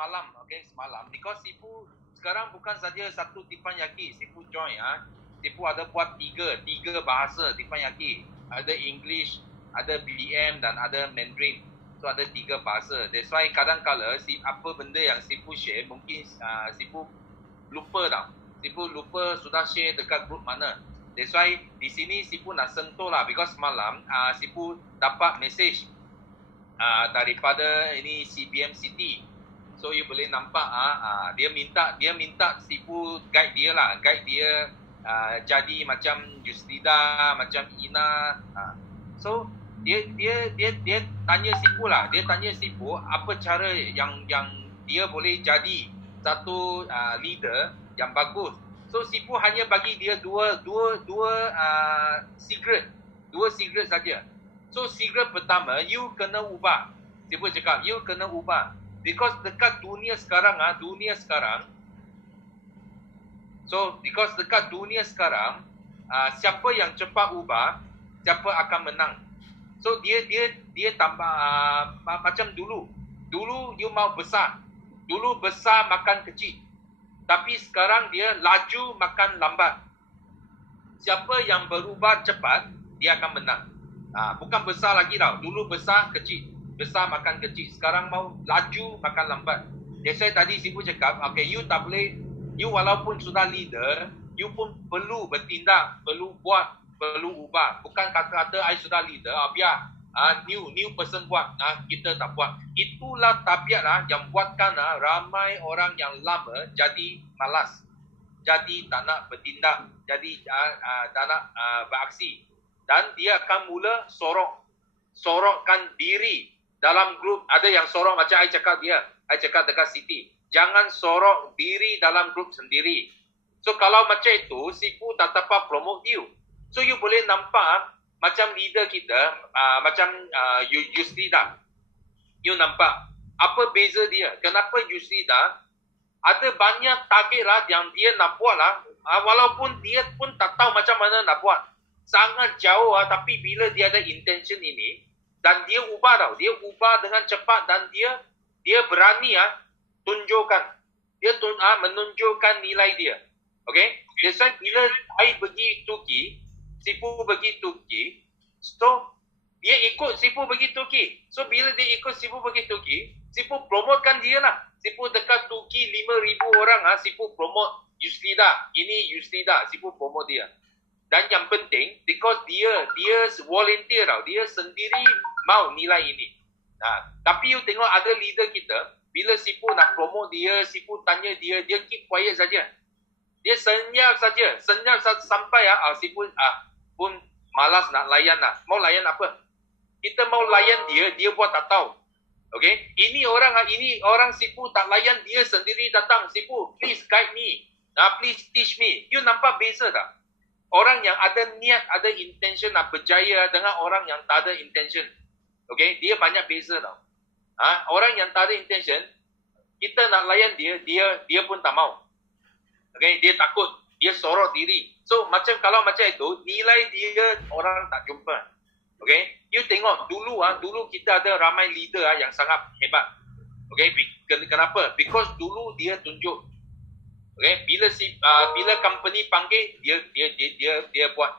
semalam, okay, semalam. Because Sifu sekarang bukan saja satu Teppanyaki, Sifu join Sifu ada buat tiga bahasa Teppanyaki. Ada English, ada BM dan ada Mandarin. So ada 3 bahasa. That's why kadang-kala apa benda yang Sifu share mungkin Sifu lupa tau. Sifu lupa sudah share dekat group mana. That's why di sini Sifu nak sentuh lah, because semalam Sifu dapat message daripada ini CBM City. So you boleh nampak dia minta Sifu guide dia lah, jadi macam Justida, macam Ina. So dia tanya Sifu lah, dia tanya Sifu apa cara yang dia boleh jadi satu leader yang bagus. So Sifu hanya bagi dia dua secret saja. So secret pertama, you kena ubah. Sifu cakap you kena ubah, because dekat dunia sekarang siapa yang cepat ubah, siapa akan menang. So dia tambah macam dulu you mau besar. Dulu besar makan kecil. Tapi sekarang dia laju makan lambat. Siapa yang berubah cepat, dia akan menang. Bukan besar lagi tau. Dulu besar kecil. Besar makan kecil. Sekarang mau laju makan lambat. Jadi saya tadi Sifu cakap, okay, you tak boleh, you walaupun sudah leader, you pun perlu bertindak, perlu buat, perlu ubah. Bukan kata-kata I sudah leader, biar new person buat, kita tak buat. Itulah tabiat yang buatkan ramai orang yang lama jadi malas, jadi tak nak bertindak, jadi tak nak beraksi. Dan dia akan mula sorokkan diri dalam grup. Ada yang sorok macam I cakap dekat City, jangan sorok diri dalam grup sendiri. So kalau macam itu, Sifu tak dapat promote you. So you boleh nampak macam leader kita, macam Yusrida. You nampak apa beza dia? Kenapa Yusrida ada banyak target lah yang dia nak buat lah, walaupun dia pun tak tahu macam mana nak buat. Sangat jauh tapi bila dia ada intention ini, dan dia ubah tau. Dia ubah dengan cepat dan dia berani tunjukkan. Dia menunjukkan nilai dia. Okay? That's why bila I pergi Turki, Sifu pergi Turki, so dia ikut Sifu pergi Turki. So bila dia ikut Sifu pergi Turki, Sifu promotekan dia lah. Sifu dekat Turki 5,000 orang Sifu promote Yusrida. Ini Yusrida, Sifu promote dia. Dan yang penting, because dia volunteer tau. Dia sendiri mau nilai ini. Tapi you tengok ada leader kita, bila Sifu nak promote dia, Sifu tanya dia keep quiet saja. Dia senyap saja. Senyap sampai Sifu pun malas nak layan lah. Mau layan apa? Kita mau layan dia buat tak tahu. Okay? Ini orang Sifu tak layan, dia sendiri datang. Sifu, please guide me. Please teach me. You nampak beza tak? Orang yang ada niat, ada intention nak berjaya dengan orang yang tak ada intention. Okay? Dia banyak beza tau. Orang yang tak ada intention, kita nak layan dia pun tak mau. Okay? Dia takut. Dia sorot diri. So, kalau macam itu, nilai dia orang tak jumpa. Okay? You tengok, dulu kita ada ramai leader yang sangat hebat. Okay? Kenapa? Because dulu dia tunjuk. Okay? Bila company panggil, dia buat.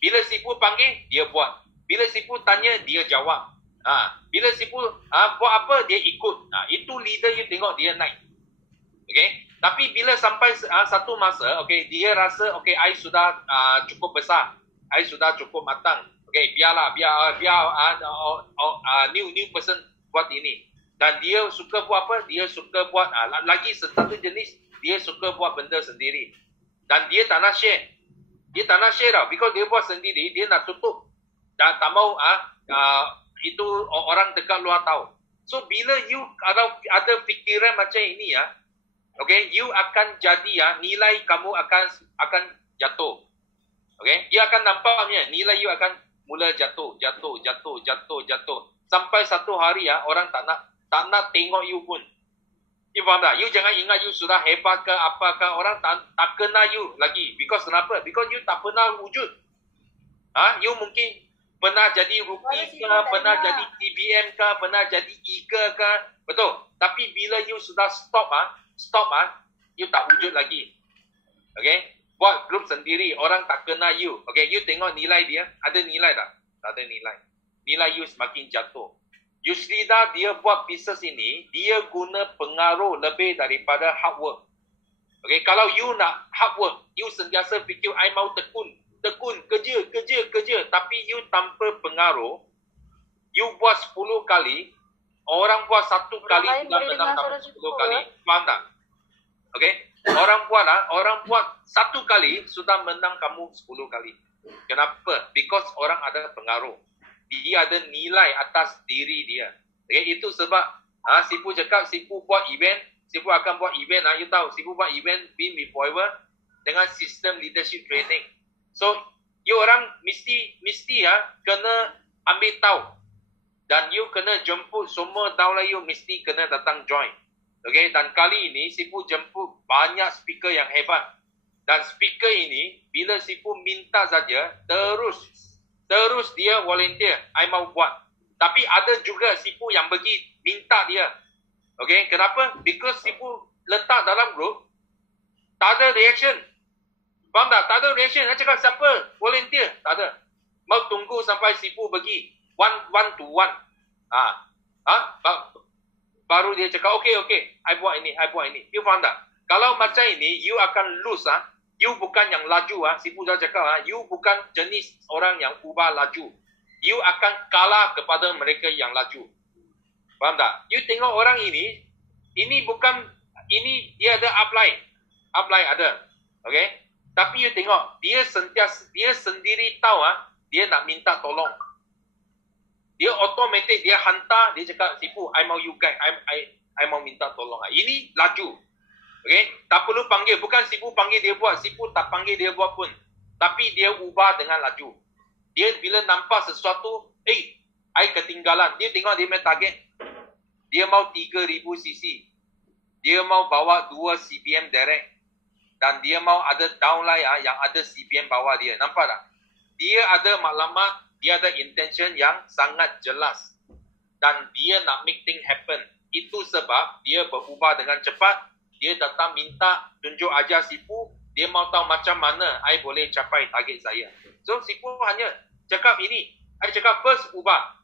Bila Sifu panggil, dia buat. Bila Sifu tanya, dia jawab. Bila Sifu buat apa, dia ikut. Itu leader you tengok dia naik. Okay? Tapi bila sampai satu masa, okay, dia rasa, okay, I sudah cukup besar. I sudah cukup matang. Okay, biar new person buat ini. Dan dia suka buat apa? Dia suka buat lagi satu jenis, dia suka buat benda sendiri. Dan dia tak nak share. Dia tak nak share tau. Because dia buat sendiri, dia nak tutup. Dan tak mau itu orang dekat luar tahu. So bila you ada fikiran macam ini okay, you akan jadi nilai kamu akan jatuh. Okay, dia akan nampaknya nilai you akan mula jatuh. Sampai satu hari orang tak nak tengok you pun. You faham tak? You jangan ingat you sudah hebat ke apakah, orang tak kenal you lagi. Because kenapa? Because you tak pernah wujud. You mungkin pernah jadi rookie ke, pernah jadi TBM ke, pernah jadi eager ke, betul. Tapi bila you sudah stop, you tak wujud lagi. Okay, buat grup sendiri, orang tak kenal you. Okay, you tengok nilai dia, ada nilai tak? Tak ada nilai. Nilai you semakin jatuh. Yusrida dia buat bisnes ini, dia guna pengaruh lebih daripada hard work. Okay, kalau you nak hard work, you sentiasa fikir, I mau tekun, kerja, tapi you tanpa pengaruh, you buat 10 kali, orang buat 1 kali, sudah menang 10 kali. Faham tak? Okay, orang buat 1 kali, sudah menang kamu 10 kali. Kenapa? Because orang ada pengaruh. Dia ada nilai atas diri dia. Okay, itu sebab Sipu cakap, Sipu buat event, Sipu akan buat event. You tahu, Sipu buat event Beam with Forever dengan sistem leadership training. So, you orang mesti kena ambil tahu. Dan you kena jemput semua downline you mesti kena datang join. Okay, dan kali ini Sipu jemput banyak speaker yang hebat. Dan speaker ini, bila Sipu minta saja, terus dia volunteer, I mau buat. Tapi ada juga Sipu yang pergi minta dia. Okay, kenapa? Because Sipu letak dalam grup, tak ada reaction. Faham tak? Tak ada reaction. Dia cakap, siapa volunteer? Tak ada. Mau tunggu sampai Sipu pergi. One to one. Baru dia cakap, okay, I buat ini. You faham tak? Kalau macam ini, you akan lose. You bukan yang laju. Sipu dah cakap, you bukan jenis orang yang ubah laju. You akan kalah kepada mereka yang laju. Faham tak? You tengok orang ini dia ada upline. Upline ada. Okay? Tapi you tengok, dia sendiri tahu dia nak minta tolong. Dia automatic, dia hantar, dia cakap, Sipu, I mau you guide, I mau minta tolong. Ini laju. Okay? Tak perlu panggil, bukan Sipu panggil dia buat, Sipu tak panggil dia buat pun. Tapi dia ubah dengan laju. Dia bila nampak sesuatu, I ketinggalan. Dia tengok dia punya target. Dia mau 3,000 cc. Dia mau bawa 2 CBM direct. Dan dia mau ada downline yang ada CBM bawah dia. Nampak tak? Dia ada maklumat, dia ada intention yang sangat jelas. Dan dia nak make things happen. Itu sebab dia berubah dengan cepat. Dia datang minta, tunjuk ajar Sipu. Dia mau tahu macam mana I boleh capai target saya. So, Sipu hanya cakap ini. I cakap first, ubah.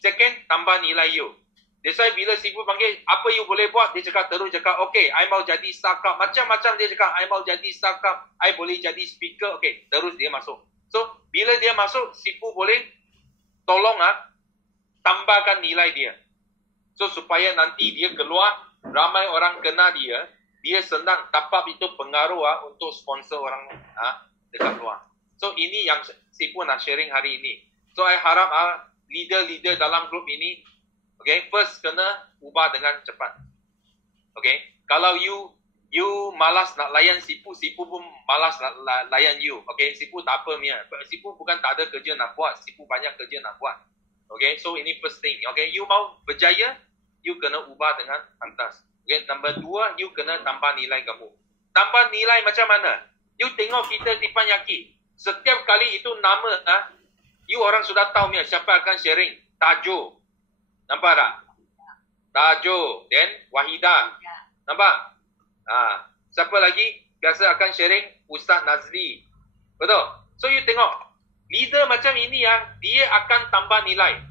Second, tambah nilai you. That's why bila Sipu panggil, apa you boleh buat? Dia terus cakap, okay, I mau jadi startup. Macam-macam dia cakap, I mau jadi startup. I boleh jadi speaker. Okay, terus dia masuk. So, bila dia masuk, Sipu boleh tolong tambahkan nilai dia. So, supaya nanti dia keluar, ramai orang kenal dia, dia senang dapat itu pengaruh untuk sponsor orang dekat luar. So, ini yang Sipu nak sharing hari ini. So, I harap leader-leader dalam grup ini, okay, first kena ubah dengan cepat. Okay, kalau you malas nak layan Sipu, Sipu pun malas nak layan you. Okay, Sipu tak apa punya. Sipu bukan tak ada kerja nak buat, Sipu banyak kerja nak buat. Okay, so ini first thing. Okay, you mau berjaya, you kena ubah dengan pantas. Okay, number 2, you kena tambah nilai kamu. Tambah nilai macam mana? You tengok kita Tipan Yaki. Setiap kali itu nama, you orang sudah tahu siapa akan sharing. Tajo. Nampak tak? Tajo. Then Wahida. Nampak? Siapa lagi? Biasa akan sharing Ustaz Nazli. Betul? So you tengok. Leader macam ini dia akan tambah nilai.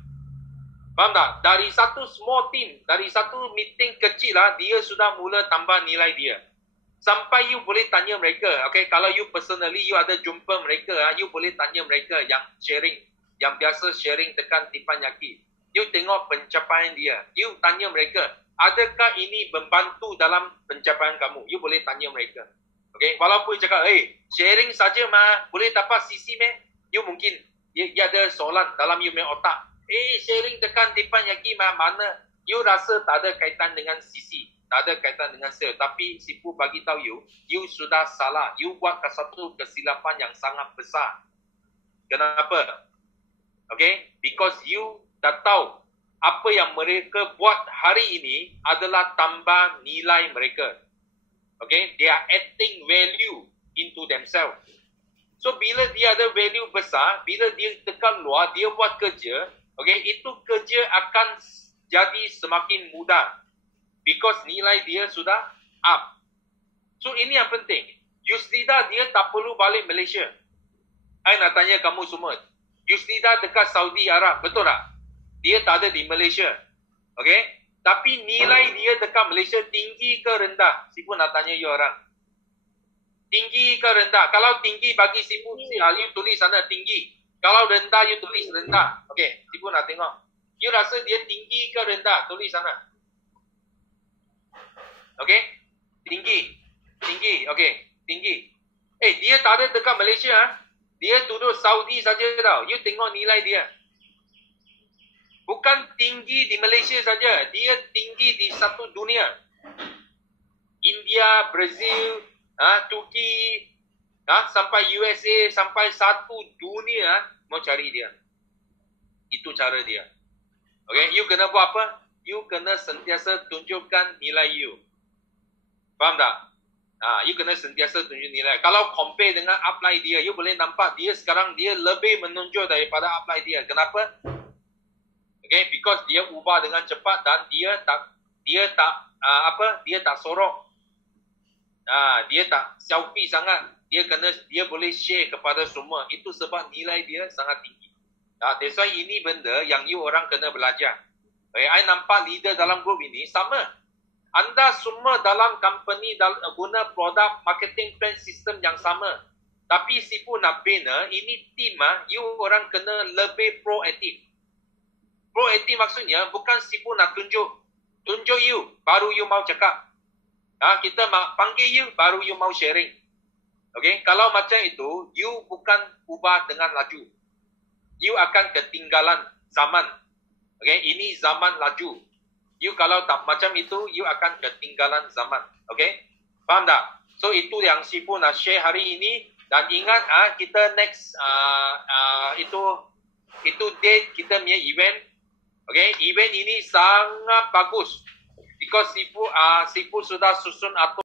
Faham tak? Dari satu small team, dari satu meeting kecil dia sudah mula tambah nilai dia. Sampai you boleh tanya mereka. Okay, kalau you personally, you ada jumpa mereka, you boleh tanya mereka yang sharing, yang biasa sharing tekan Tipan Yaki. You tengok pencapaian dia. You tanya mereka, adakah ini membantu dalam pencapaian kamu? You boleh tanya mereka. Okay, walaupun cakap, sharing saja boleh dapat CC you mungkin, dia ada soalan dalam you punya otak. Sharing tekan Tipan Yaki mana? You rasa tak ada kaitan dengan CC. Tak ada kaitan dengan sale. Tapi Sipu bagi tahu you sudah salah. You buat satu kesilapan yang sangat besar. Kenapa? Okay? Because you dah tahu apa yang mereka buat hari ini adalah tambah nilai mereka. Okay? They are adding value into themselves. So bila dia ada value besar, bila dia tekan luar, dia buat kerja, okay, itu kerja akan jadi semakin mudah. Because nilai dia sudah up. So ini yang penting. Yusnida dia tak perlu balik Malaysia. I nak tanya kamu semua. Yusnida dekat Saudi Arab, betul tak? Dia tak ada di Malaysia. Okay? Tapi nilai dia dekat Malaysia tinggi ke rendah? Sipu nak tanya you orang. Tinggi ke rendah? Kalau tinggi bagi Sipu, you tulis sana tinggi. Kalau rendah, you tulis rendah. Okay, Sipu nak tengok. You rasa dia tinggi ke rendah? Tulis sana. Okay? Tinggi. Tinggi. Okay. Tinggi. Dia tak ada dekat Malaysia. Dia duduk Saudi saja tau. You tengok nilai dia. Bukan tinggi di Malaysia saja. Dia tinggi di satu dunia. India, Brazil, Turki, sampai USA, sampai satu dunia mau cari dia. Itu cara dia. Okay, you kena buat apa? You kena sentiasa tunjukkan nilai you. Faham tak? You kena sentiasa tunjuk nilai. Kalau compare dengan upline dia, you boleh nampak dia sekarang dia lebih menonjol daripada upline dia. Kenapa? Okay, because dia ubah dengan cepat dan dia tak sorok. Dia tak selfie sangat. Dia boleh share kepada semua. Itu sebab nilai dia sangat tinggi. That's why ini benda yang you orang kena belajar. Okay, I nampak leader dalam grup ini sama. Anda semua dalam company guna produk marketing plan sistem yang sama. Tapi Sipu nak bina, ini team you orang kena lebih proaktif. Proaktif maksudnya bukan Sipu nak tunjuk you, baru you mau cakap. Kita panggil you, baru you mau sharing. Okay, kalau macam itu, you bukan ubah dengan laju. You akan ketinggalan zaman. Okay, ini zaman laju. You kalau tak macam itu, you akan ketinggalan zaman. Okay, faham tak? So itu yang Sipu nak share hari ini. Dan ingat, kita next itu date kita punya event. Okay, event ini sangat bagus. Because Sipu sudah susun atur